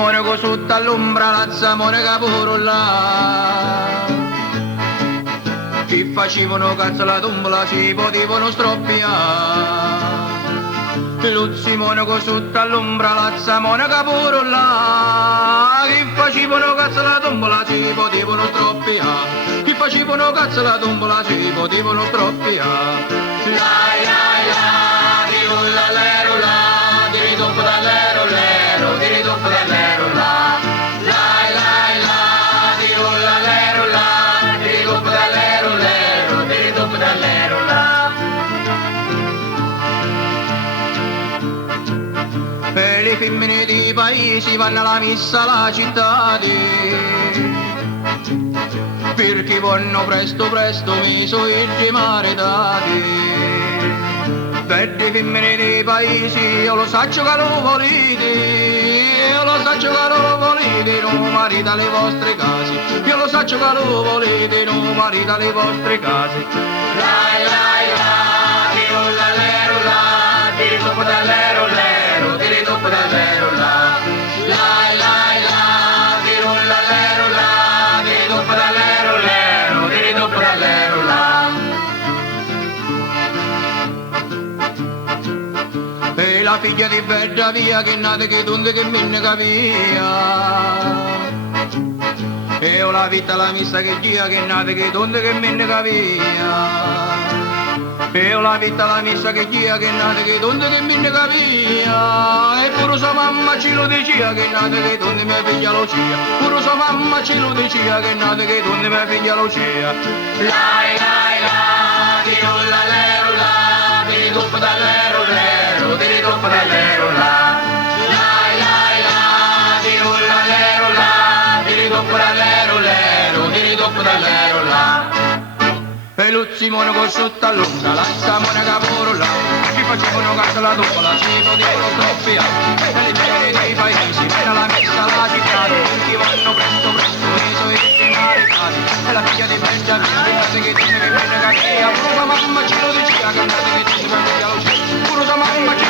Monaco sotto all'ombra, lazza Monaca pure là. Chi facevano cazzo la tombola si potevano stroppiare. Luzzi Monaco sotto all'ombra, lazza Monaca pure là. Chi facevano cazzo la tombola si potevano stroppiare. Chi facevano cazzo la tombola si potevano stroppiare. Lai lai la, di rulla l'ero la, di ritocco dall'ero l'ero, di ritocco dall'ero la. Lai lai la, di rulla l'ero la, di ritocco dall'ero l'ero, di ritocco dall'ero la. E le femmine dei paesi vanno alla messa alla città perché vanno presto presto mi so i maritati. Per le femmine dei paesi io lo saggio che lo volete, io lo saggio che lo volete, non marita le vostre case, io lo saggio che lo volete, non marita le vostre case. Lai lai la, di rulla l'ero la, di ritocco dall'ero l'ero, di ritocco dall'ero la. Lai lai la, di rulla l'ero la, di ritocco dall'ero l'ero, di ritocco dall'ero la. E la figlia di bella via che è nata che donde che me ne capia. E ho la vita la missa che gia che è nata che donde che me ne capia. E ho la vita la missa che gia che è nata che donde che me ne capia. E pure sua mamma ce lo diceva che è nata che donde mia figlia lo cia. Pure sua mamma ce lo diceva che è nata che donde mia figlia lo cia. Lai lai la, di rulla l'ero la, di ritocco dall'ero l'ero, di ritocco dall'ero la. Lai lai la, di rulla l'ero la, di ritocco dall'ero l'ero, di ritocco dall'ero la. E Luzzi Monaco sotto all'onda, lazza Monaca pure là. Chi facevano cazzo la tombola si potevano stroppiare. E le genere dei paesi vanno alla messa alla città perché vanno presto presto nei suoi maritati. E la figlia di Benjamin che nata che tiene che viene capia. Pure sua mamma ce lo diceva che nata che tiene che viene capia. Pure sua mamma ce